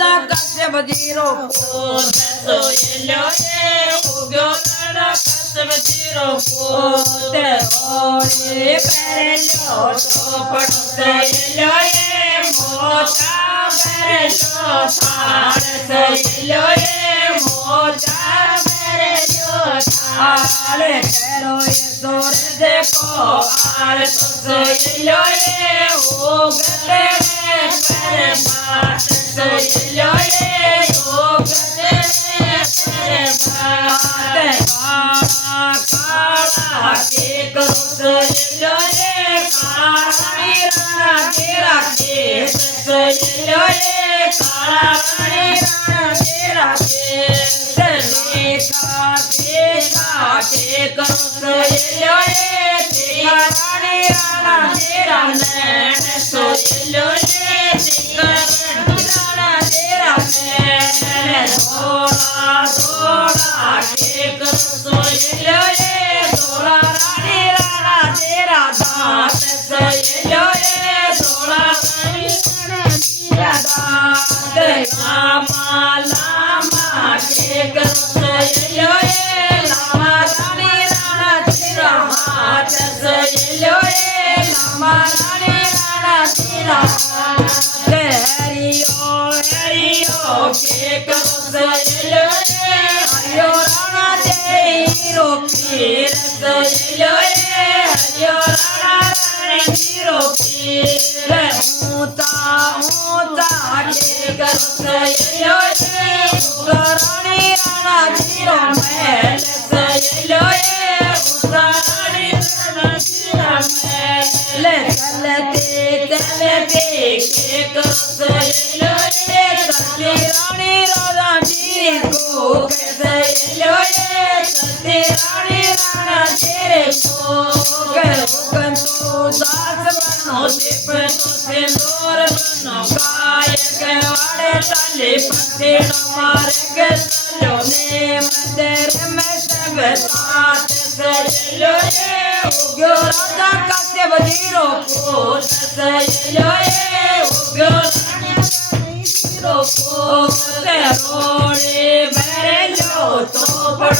Kashyap zero પોત સોયલ્યો એ ઉગ્યો Kashyap zero પોત ઓળે પહેરેલો ચોપડ સોયલ્યો એ મોટા પહેરેલો થાળ સોયલ્યો એ મોટા પહેરેલો થાળ પહેરો એ સોર દેખો આર તો સોયલ્યો એ ઉગતે પર માત સોયલ્યો એ ઉગતે પર માત કાળા કે કરો સોયલ્યો એ કાળા રાણા તેરા કે સોયલ્યો એ કાળા રાણા તેરા કે के करो सोयल्यो ए तेरा राणा तेरा नैन सोयल्यो ए तेरा तेरा नैन थोड़ा थोड़ा के करो सोयल्यो ए थोड़ा राणा तेरा दांत सोयल्यो ए थोड़ा राणा तेरा दांत लामा लामा के करो सोयल्यो ए हाथ सोयल्यो ए लामा राणा तेरा हरियो के करो सोयल्यो ए हरियो राणा तेरो पीर सोयल्यो ए हरियो राणा तेरो पीर ऊंचा ऊंचा के करो सोयल्यो ए राणी राणा तेरो महल सोयल्यो ए चलते के करो सोयल्यो ए सती रानी राणा तेरे को सोयल्यो ए सती रानी राणा तेरे को हुकम तो दास बनो सिप तो सिंदूर बनो गायक वाले ताले पत्ते मारे के चलो ने मंदिर में सब साथ सोयल्यो ए उग्यो राजा कश्यप जीरो पोत सोयल्यो ए उग्यो राजा जीरो पोत रोड़े भरेलो तो पड़